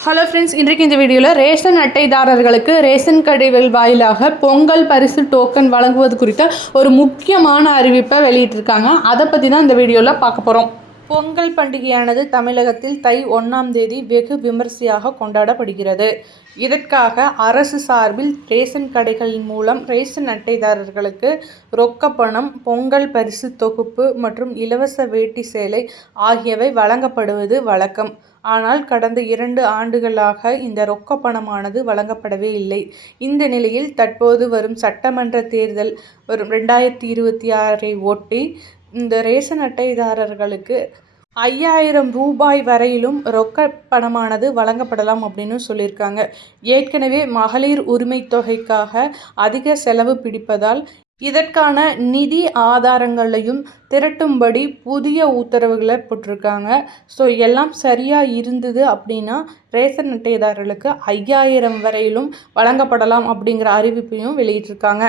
Hello friends இன்றைக்கு இந்த வீடியோவில் ரேஷன் அட்டைதாரர்களுக்கு ரேஷன் கடைகள் வாயிலாக பொங்கல் பரிசு டோக்கன் வழங்குவது குறித்த ஒரு முக்கியமான அறிவிப்பை வெளியிட்டிருக்காங்க. அதை பற்றி தான் இந்த வீடியோவில் பார்க்க போகிறோம் பொங்கல் பண்டிகையானது தமிழகத்தில் தை ஒன்றாம் தேதி வெகு விமரிசையாக கொண்டாடப்படுகிறது. இதற்காக அரசு சார்பில் ரேஷன் கடைகளின் மூலம் ரேஷன் அட்டைதாரர்களுக்கு ரொக்க பணம் பொங்கல் பரிசு தொகுப்பு மற்றும் இலவச வேட்டி சேலை ஆகியவை வழங்கப்படுவது வழக்கம். ஆனால் கடந்த இரண்டு ஆண்டுகளாக இந்த ரொக்க பணமானது வழங்கப்படவே இல்லை. இந்த நிலையில் தற்போது வரும் சட்டமன்ற தேர்தல் வரும் ரெண்டாயிரத்தி இருபத்தி ஆறை ஒட்டி இந்த ரேஷன் அட்டைதாரர்களுக்கு ஐயாயிரம் ரூபாய் வரையிலும் ரொக்க பணமானது வழங்கப்படலாம் அப்படின்னு சொல்லியிருக்காங்க. ஏற்கனவே மகளிர் உரிமை தொகைக்காக அதிக செலவு பிடிப்பதால் இதற்கான நிதி ஆதாரங்களையும் திரட்டும்படி புதிய உத்தரவுகளை போட்டிருக்காங்க. ஸோ எல்லாம் சரியாக இருந்தது அப்படின்னா ரேஷன் அட்டைதாரர்களுக்கு ஐயாயிரம் வரையிலும் வழங்கப்படலாம் அப்படிங்கிற அறிவிப்பையும் வெளியிட்டிருக்காங்க.